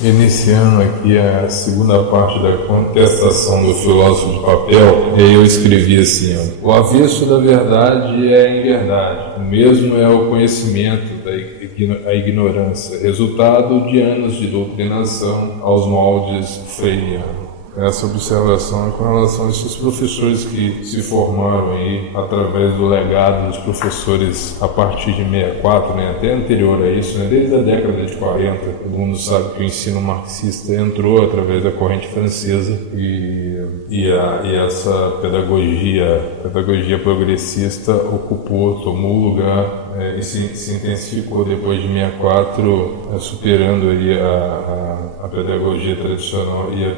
Iniciando aqui a segunda parte da contestação do filósofo de papel, eu escrevi assim: o avesso da verdade é a inverdade, o mesmo é o conhecimento da ignorância, resultado de anos de doutrinação aos moldes freirianos. Essa observação é com relação a esses professores que se formaram aí através do legado dos professores a partir de 64, até anterior a isso, desde a década de 40. Todo mundo sabe que o ensino marxista entrou através da corrente francesa e essa pedagogia progressista tomou lugar e se intensificou depois de 64, superando aí a pedagogia tradicional e a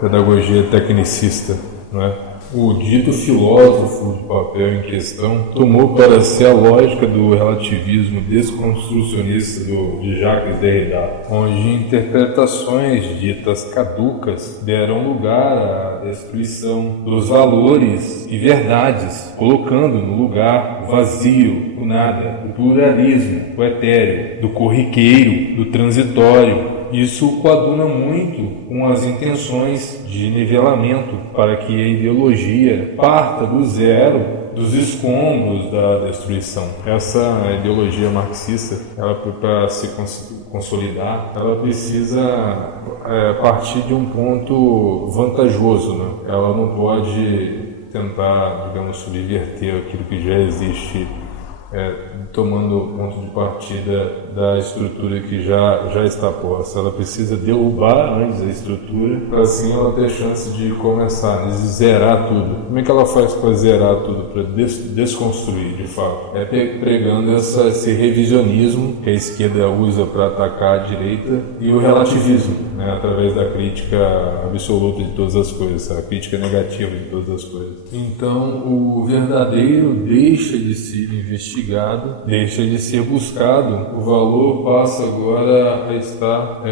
pedagogia tecnicista, O dito filósofo de papel em questão tomou para si a lógica do relativismo desconstrucionista de Jacques Derrida, onde interpretações ditas caducas deram lugar à destruição dos valores e verdades, colocando no lugar o vazio, o nada, o pluralismo, o etéreo, do corriqueiro, do transitório. Isso coaduna muito com as intenções de nivelamento para que a ideologia parta do zero, dos escombros da destruição. Essa ideologia marxista, para se consolidar, ela precisa partir de um ponto vantajoso. Ela não pode tentar, subverter aquilo que já existe, tomando o ponto de partida da estrutura que já está posta. Ela precisa derrubar antes a estrutura, para assim ela ter chance de começar, de zerar tudo. Como é que ela faz para zerar tudo, para desconstruir de fato? É pregando esse revisionismo que a esquerda usa para atacar a direita, e o relativismo, através da crítica absoluta de todas as coisas, a crítica negativa de todas as coisas. Então o verdadeiro deixa de ser investigado, deixa de ser buscado, o valor passa agora a estar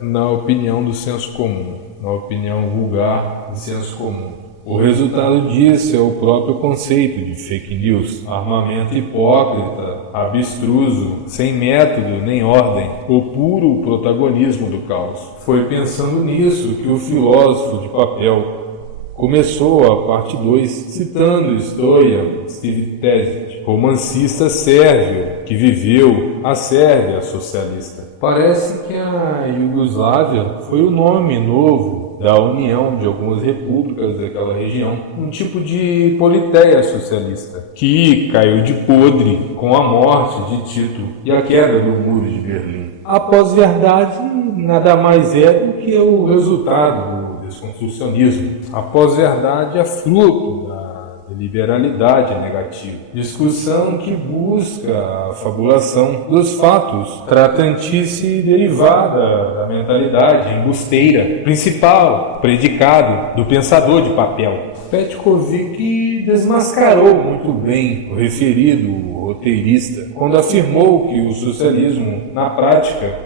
na opinião do senso comum, na opinião vulgar do senso comum. O resultado disso é o próprio conceito de fake news, armamento hipócrita, abstruso, sem método nem ordem, o puro protagonismo do caos. Foi pensando nisso que o filósofo de papel começou a parte 2 citando Stoyan Stevtezic, romancista sérvio que viveu a Sérvia socialista. Parece que a Iugoslávia foi o nome novo da união de algumas repúblicas daquela região, um tipo de politeia socialista, que caiu de podre com a morte de Tito e a queda do Muro de Berlim. A pós-verdade nada mais é do que o resultado do desconstrucionismo. A pós-verdade é fruto da liberalidade negativa, discussão que busca a fabulação dos fatos, tratante-se derivada da mentalidade embusteira, principal predicado do pensador de papel. Petkovic desmascarou muito bem o referido roteirista quando afirmou que o socialismo, na prática,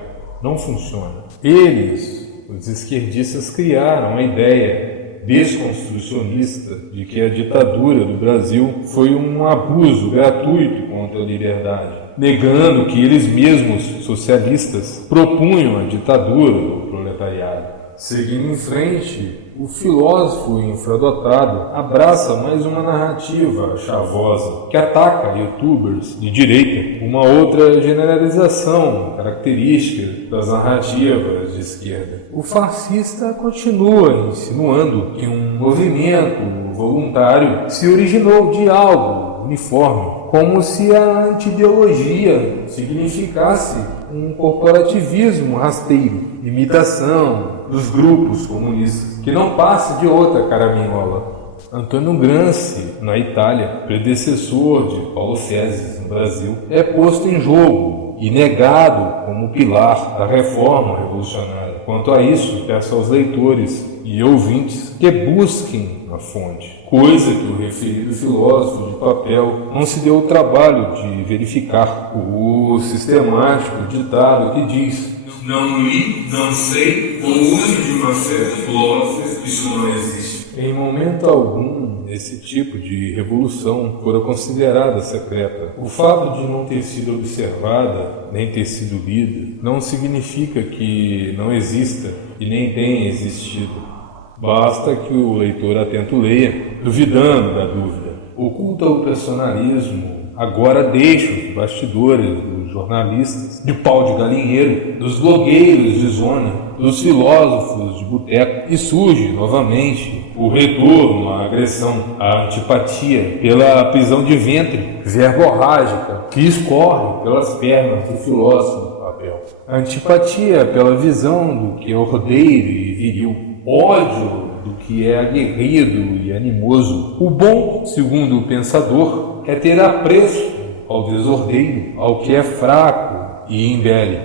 não funciona. Eles, os esquerdistas, criaram a ideia desconstrucionista de que a ditadura do Brasil foi um abuso gratuito contra a liberdade, negando que eles mesmos, socialistas, propunham a ditadura do proletariado. Seguindo em frente, o filósofo infradotado abraça mais uma narrativa chavosa que ataca youtubers de direita, uma outra generalização característica das narrativas de esquerda. O fascista continua insinuando que um movimento voluntário se originou de algo uniforme, como se a anti-ideologia significasse um corporativismo rasteiro, imitação dos grupos comunistas, que não passe de outra caraminhola. Antônio Gramsci, na Itália, predecessor de Paulo Freire no Brasil, é posto em jogo e negado como pilar da reforma revolucionária. Quanto a isso, peço aos leitores e ouvintes que busquem a fonte, coisa que o referido filósofo de papel não se deu o trabalho de verificar. O sistemático ditado que diz: não li, não sei, ou uso de uma fé de filósofos, isso não existe. Em momento algum esse tipo de revolução fora considerada secreta. O fato de não ter sido observada, nem ter sido lida, não significa que não exista e nem tenha existido. Basta que o leitor atento leia, duvidando da dúvida. Oculta o personalismo, agora deixa os bastidores dos jornalistas de pau de galinheiro, dos blogueiros de zona, dos filósofos de boteco, e surge novamente o retorno à agressão, à antipatia pela prisão de ventre verborrágica que escorre pelas pernas do filósofo no papel. A antipatia pela visão do que é ordeiro e viril, ódio do que é aguerrido e animoso. O bom, segundo o pensador, é ter apreço ao desordeiro, ao que é fraco e embele.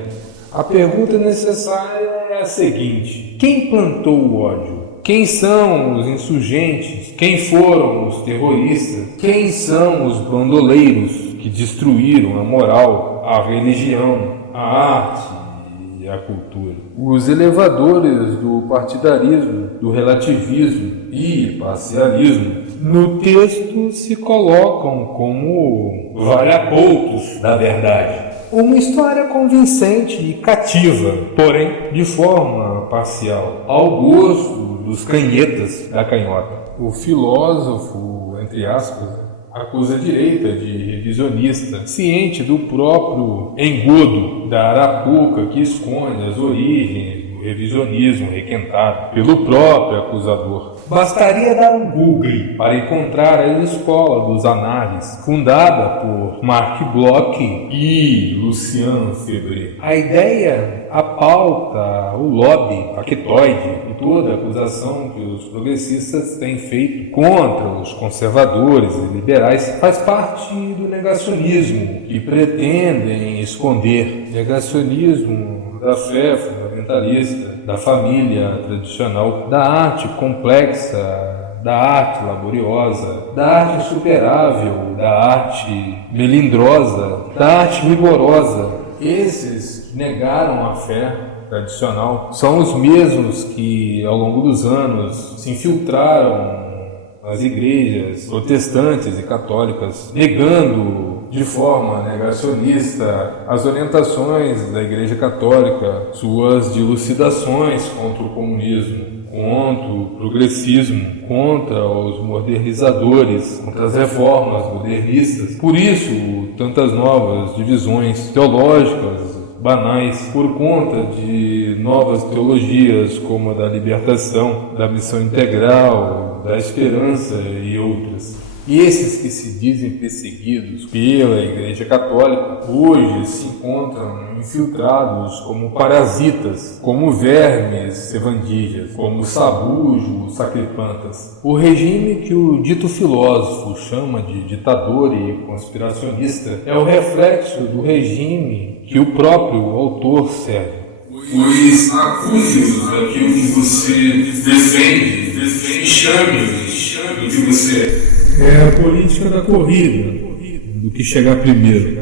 A pergunta necessária é a seguinte: quem plantou o ódio? Quem são os insurgentes? Quem foram os terroristas? Quem são os bandoleiros que destruíram a moral, a religião, a arte e a cultura? Os elevadores do partidarismo, do relativismo e parcialismo no texto se colocam como variapoutos da verdade. Uma história convincente e cativa, porém de forma parcial, ao gosto dos canhetas da canhota. O filósofo, entre aspas, acusa a direita de revisionista, ciente do próprio engodo da arapuca que esconde as origens do revisionismo requentado pelo próprio acusador. Bastaria dar um Google para encontrar a escola dos análises, fundada por Marc Bloch e Lucian Febvre. A ideia, a pauta, o lobby factoide e toda a acusação que os progressistas têm feito contra os conservadores e liberais faz parte do negacionismo que pretendem esconder. Negacionismo da fé fundamentalista, da família tradicional, da arte complexa, da arte laboriosa, da arte superável, da arte melindrosa, da arte rigorosa. Esses que negaram a fé tradicional são os mesmos que, ao longo dos anos, se infiltraram nas igrejas protestantes e católicas, negando de forma negacionista as orientações da Igreja Católica, suas dilucidações contra o comunismo, contra o progressismo, contra os modernizadores, contra as reformas modernistas. Por isso, tantas novas divisões teológicas banais, por conta de novas teologias como a da libertação, da missão integral, da esperança e outras. E esses que se dizem perseguidos pela Igreja Católica hoje se encontram infiltrados como parasitas, como vermes sevandijas, como sabujos sacripantas. O regime que o dito filósofo chama de ditador e conspiracionista é o reflexo do regime que o próprio autor serve. Pois acuse-os daquilo que você defende e chame-os do que você é a política da corrida, do que chegar primeiro.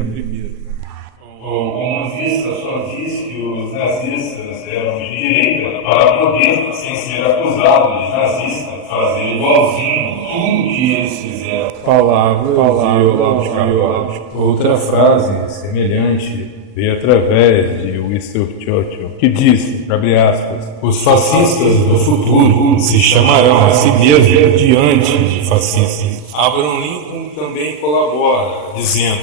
O comunista só disse que os nazistas eram de direita para poder, sem ser acusados de nazista, fazer igualzinho tudo que eles fizeram. Palavras de Olavo de Carvalho. Outra frase semelhante veio através de Winston Churchill, que disse, abre aspas, os fascistas do futuro se chamarão a si mesmos diante de fascistas. Abraham Lincoln também colabora, dizendo,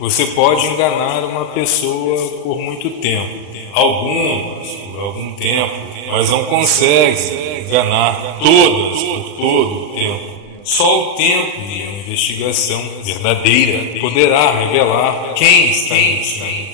você pode enganar uma pessoa por muito tempo, algumas por algum tempo, mas não consegue enganar todas por todo o tempo. Só o tempo e a investigação verdadeira poderá revelar quem está mentindo.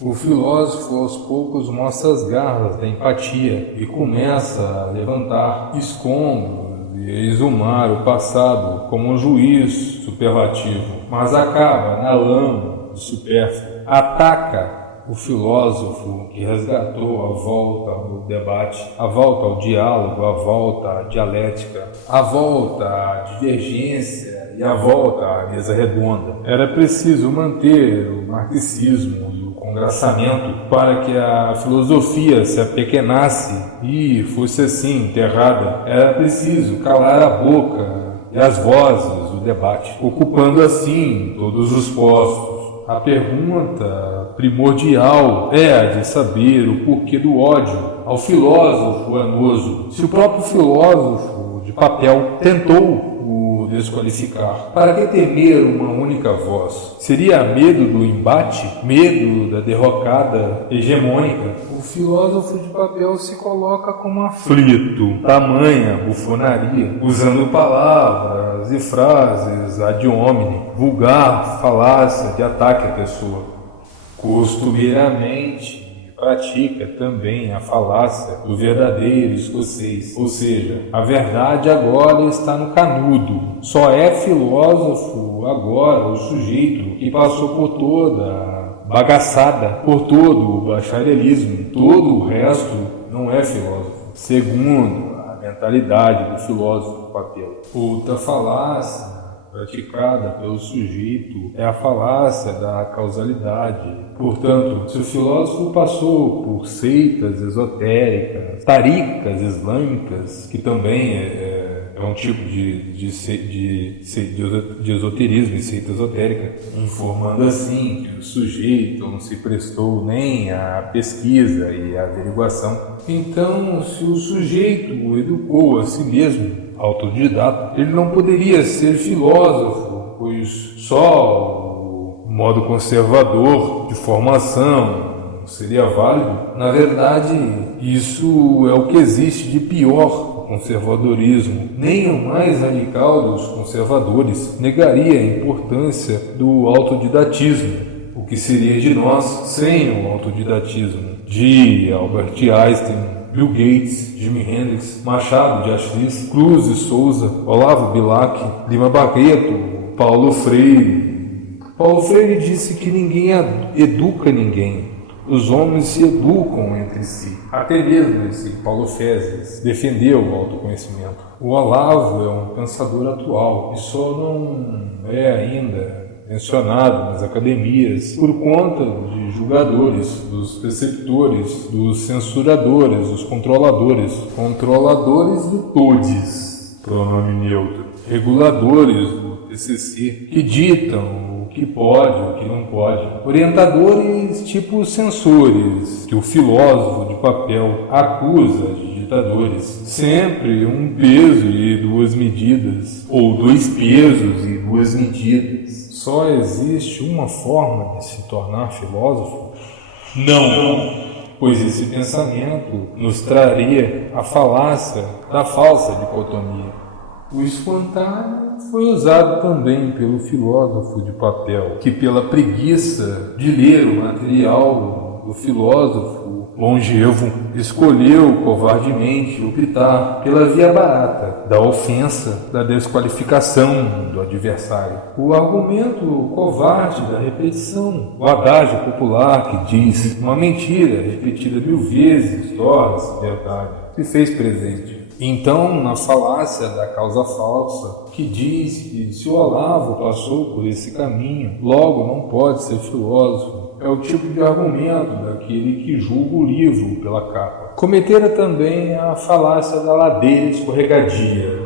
O filósofo aos poucos mostra as garras da empatia e começa a levantar escombros e a exumar o passado como um juiz superlativo, mas acaba na lama do supérfluo. Ataca o filósofo que resgatou a volta ao debate, a volta ao diálogo, a volta à dialética, a volta à divergência e a volta à mesa redonda. Era preciso manter o marxismo e o congraçamento para que a filosofia se apequenasse e fosse assim enterrada. Era preciso calar a boca e as vozes do debate, ocupando assim todos os postos. A pergunta primordial é a de saber o porquê do ódio ao filósofo anoso, se o próprio filósofo de papel tentou o desqualificar. Para que temer uma única voz? Seria medo do embate? Medo da derrocada hegemônica? O filósofo de papel se coloca como aflito, tamanha bufonaria, usando palavras e frases ad hominem, vulgar falácia de ataque à pessoa. Costumeiramente pratica também a falácia do verdadeiro escocês, ou seja, a verdade agora está no canudo. Só é filósofo agora o sujeito que passou por toda a bagaçada, por todo o bacharelismo. Todo o resto não é filósofo, segundo a mentalidade do filósofo do papel. Outra falácia praticada pelo sujeito é a falácia da causalidade. Portanto, se o filósofo passou por seitas esotéricas, taricas islâmicas, que também é um tipo de esoterismo e seita esotérica, informando assim que o sujeito não se prestou nem à pesquisa e à averiguação. Então, se o sujeito educou a si mesmo, autodidata, ele não poderia ser filósofo, pois só o modo conservador de formação seria válido. Na verdade, isso é o que existe de pior. O conservadorismo, nem o mais radical dos conservadores, negaria a importância do autodidatismo. O que seria de nós sem o autodidatismo? De Albert Einstein, Bill Gates, Jimi Hendrix, Machado de Assis, Cruz de Souza, Olavo Bilac, Lima Barreto, Paulo Freire. Paulo Freire disse que ninguém educa ninguém. Os homens se educam entre si. Até mesmo esse Paulo Fezes defendeu o autoconhecimento. O Olavo é um pensador atual e só não é ainda mencionado nas academias por conta de julgadores, dos preceptores, dos censuradores, dos controladores do todes, pronome neutro, reguladores do TCC, que ditam o que pode, o que não pode, orientadores tipo censores, que o filósofo de papel acusa de ditadores, sempre um peso e duas medidas, ou dois pesos e duas medidas. Só existe uma forma de se tornar filósofo? Não, pois esse pensamento nos traria a falácia da falsa dicotomia. O espontâneo foi usado também pelo filósofo de papel, que pela preguiça de ler o material do filósofo longevo, escolheu covardemente optar pela via barata, da ofensa, da desqualificação do adversário. O argumento covarde da repetição, o adágio popular que diz uma mentira repetida 1000 vezes torna-se verdade, se fez presente. Então, na falácia da causa falsa, que diz que se o Olavo passou por esse caminho, logo não pode ser filósofo, é o tipo de argumento daquele que julga o livro pela capa. Cometera também a falácia da ladeira escorregadia,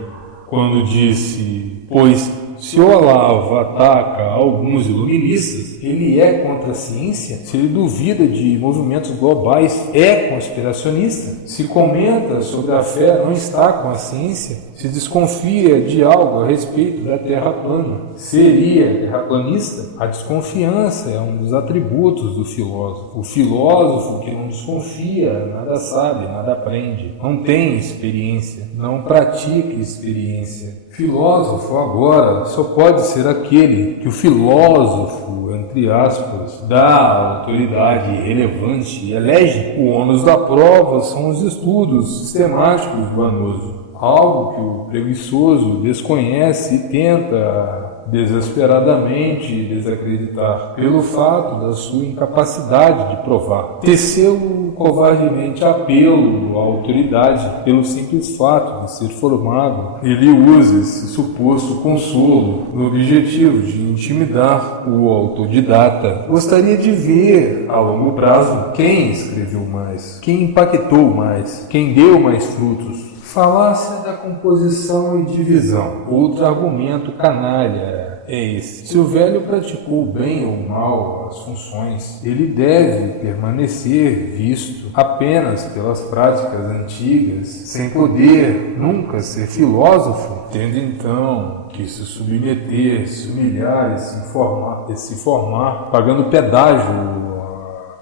quando disse, pois se o Olavo ataca alguns iluministas, ele é contra a ciência? Se ele duvida de movimentos globais, é conspiracionista? Se comenta sobre a fé, não está com a ciência? Se desconfia de algo a respeito da Terra plana, seria terraplanista? A desconfiança é um dos atributos do filósofo. O filósofo que não desconfia, nada sabe, nada aprende, não tem experiência, não pratica experiência. Filósofo agora só pode ser aquele que o filósofo, entre aspas, dá autoridade relevante e elege. O ônus da prova são os estudos sistemáticos do anoso, algo que o preguiçoso desconhece e tenta desesperadamente desacreditar pelo fato da sua incapacidade de provar. Teceu covardemente apelo à autoridade pelo simples fato de ser formado. Ele usa esse suposto consolo no objetivo de intimidar o autodidata. Gostaria de ver a longo prazo quem escreveu mais, quem impactou mais, quem deu mais frutos. Falácia da composição e divisão. Outro argumento canalha é esse. Se o velho praticou bem ou mal as funções, ele deve permanecer visto apenas pelas práticas antigas, sem poder nunca ser filósofo, tendo então que se submeter, se humilhar e se formar, pagando pedágio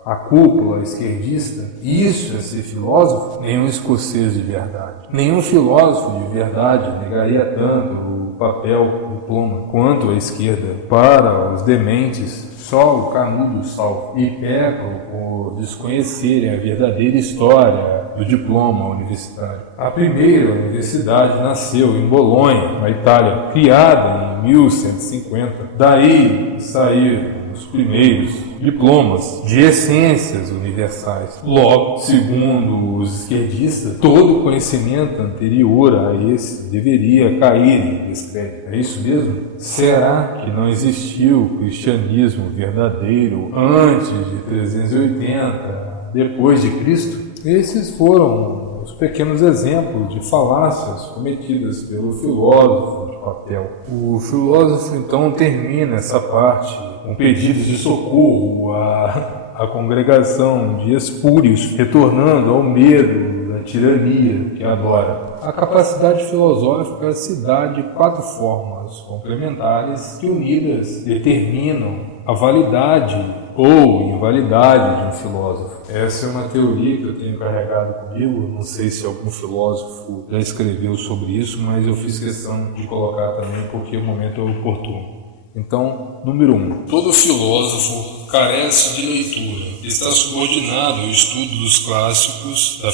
a cúpula esquerdista. Isso é ser filósofo? Nenhum escocês de verdade, nenhum filósofo de verdade negaria tanto o papel do diploma quanto a esquerda. Para os dementes, só o canudo salva, e pecam por desconhecerem a verdadeira história do diploma universitário. A primeira universidade nasceu em Bolonha, na Itália, criada em 1150. Daí saíram os primeiros diplomas de essências universais. Logo, segundo os esquerdistas, todo conhecimento anterior a esse deveria cair em descrédito. É isso mesmo? Será que não existiu cristianismo verdadeiro antes de 380 depois de Cristo? Esses foram os pequenos exemplos de falácias cometidas pelo filósofo de papel. O filósofo então termina essa parte com pedidos de socorro à congregação de espúrios, retornando ao medo da tirania que adora. A capacidade filosófica se dá de 4 formas complementares que unidas determinam a validade ou invalidade de um filósofo. Essa é uma teoria que eu tenho carregado comigo. Não sei se algum filósofo já escreveu sobre isso, mas eu fiz questão de colocar também porque o momento é oportuno. Então, número 1. Todo filósofo carece de leitura. Está subordinado ao estudo dos clássicos da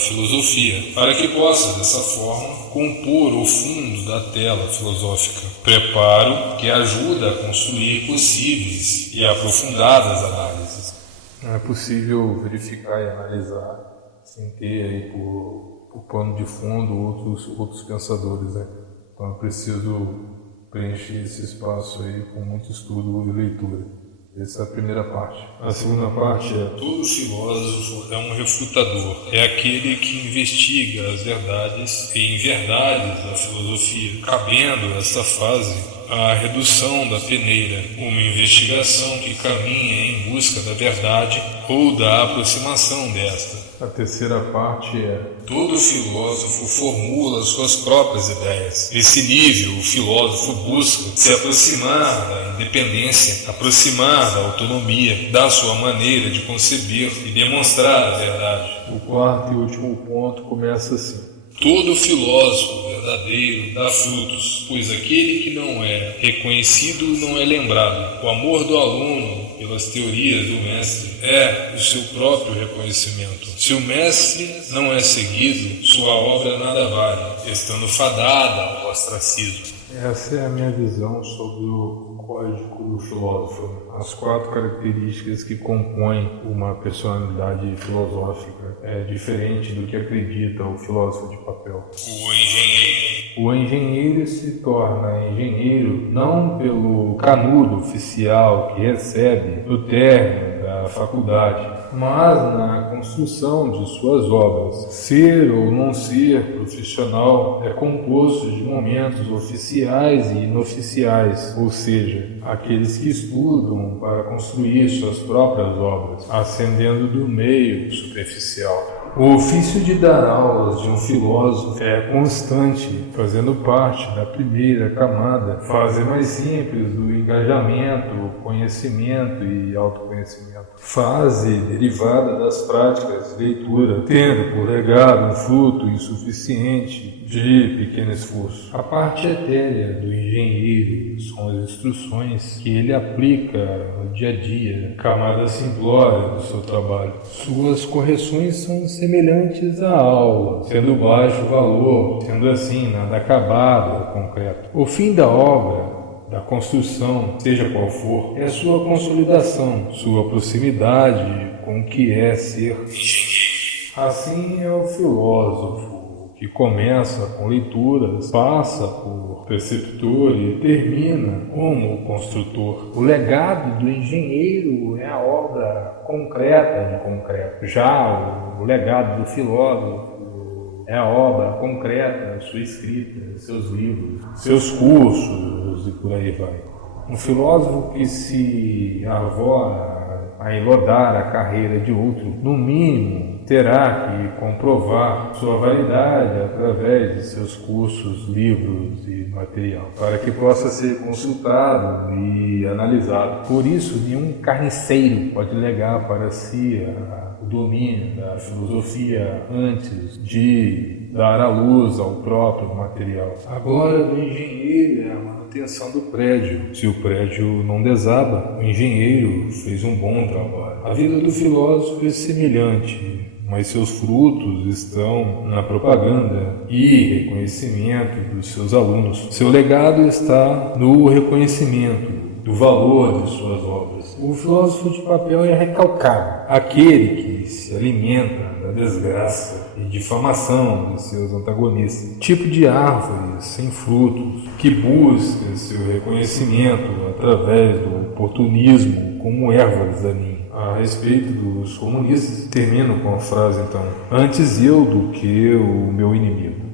filosofia, para que possa, dessa forma, compor o fundo da tela filosófica. Preparo que ajuda a construir possíveis e aprofundadas análises. Não é possível verificar e analisar sem ter aí por pano de fundo outros pensadores, né? Então é preciso preencher esse espaço aí com muito estudo e leitura. Essa é a primeira parte. A segunda parte é: todo filósofo é um refutador. É aquele que investiga as verdades e inverdades da filosofia, cabendo essa fase a redução da peneira, uma investigação que caminha em busca da verdade ou da aproximação desta. A terceira parte é: todo filósofo formula suas próprias ideias. Nesse nível, o filósofo busca se aproximar da independência, aproximar da autonomia, da sua maneira de conceber e demonstrar a verdade. O quarto e último ponto começa assim: todo filósofo verdadeiro dá frutos, pois aquele que não é reconhecido não é lembrado. O amor do aluno pelas teorias do mestre é o seu próprio reconhecimento. Se o mestre não é seguido, sua obra nada vale, estando fadada ao ostracismo. Essa é a minha visão sobre o código do filósofo. As 4 características que compõem uma personalidade filosófica é diferente do que acredita o filósofo de papel. O engenheiro. O engenheiro se torna engenheiro não pelo canudo oficial que recebe no término da faculdade, mas na construção de suas obras. Ser ou não ser profissional é composto de momentos oficiais e inoficiais, ou seja, aqueles que estudam para construir suas próprias obras, ascendendo do meio superficial. O ofício de dar aulas de um filósofo é constante, fazendo parte da primeira camada, fase mais simples do engajamento, conhecimento e autoconhecimento. Fase derivada das práticas de leitura, tendo por legado um fruto insuficiente de pequeno esforço. A parte etérea do engenheiro são as instruções que ele aplica no dia a dia, camada simplória do seu trabalho. Suas correções são semelhantes à aula, sendo baixo valor, sendo assim nada acabado ou concreto. O fim da obra, da construção, seja qual for, é sua consolidação, sua proximidade com o que é ser engenheiro. Assim é o filósofo, que começa com leituras, passa por preceptor e termina como construtor. O legado do engenheiro é a obra concreta de concreto. Já o legado do filósofo é a obra concreta, sua escrita, seus livros, seus cursos e por aí vai. Um filósofo que se arvora a enlodar a carreira de outro, no mínimo, terá que comprovar sua validade através de seus cursos, livros e material, para que possa ser consultado e analisado. Por isso, nenhum carniceiro pode legar para si o domínio da filosofia antes de dar à luz ao próprio material. Agora, do engenheiro é a manutenção do prédio. Se o prédio não desaba, o engenheiro fez um bom trabalho. A vida do filósofo é semelhante, mas seus frutos estão na propaganda e reconhecimento dos seus alunos. Seu legado está no reconhecimento do valor de suas obras. O filósofo de papel é recalcado, aquele que se alimenta da desgraça e difamação de seus antagonistas, tipo de árvore sem frutos, que busca seu reconhecimento através do oportunismo como ervas daninhas. A respeito dos comunistas, termino com a frase então: antes eu do que o meu inimigo.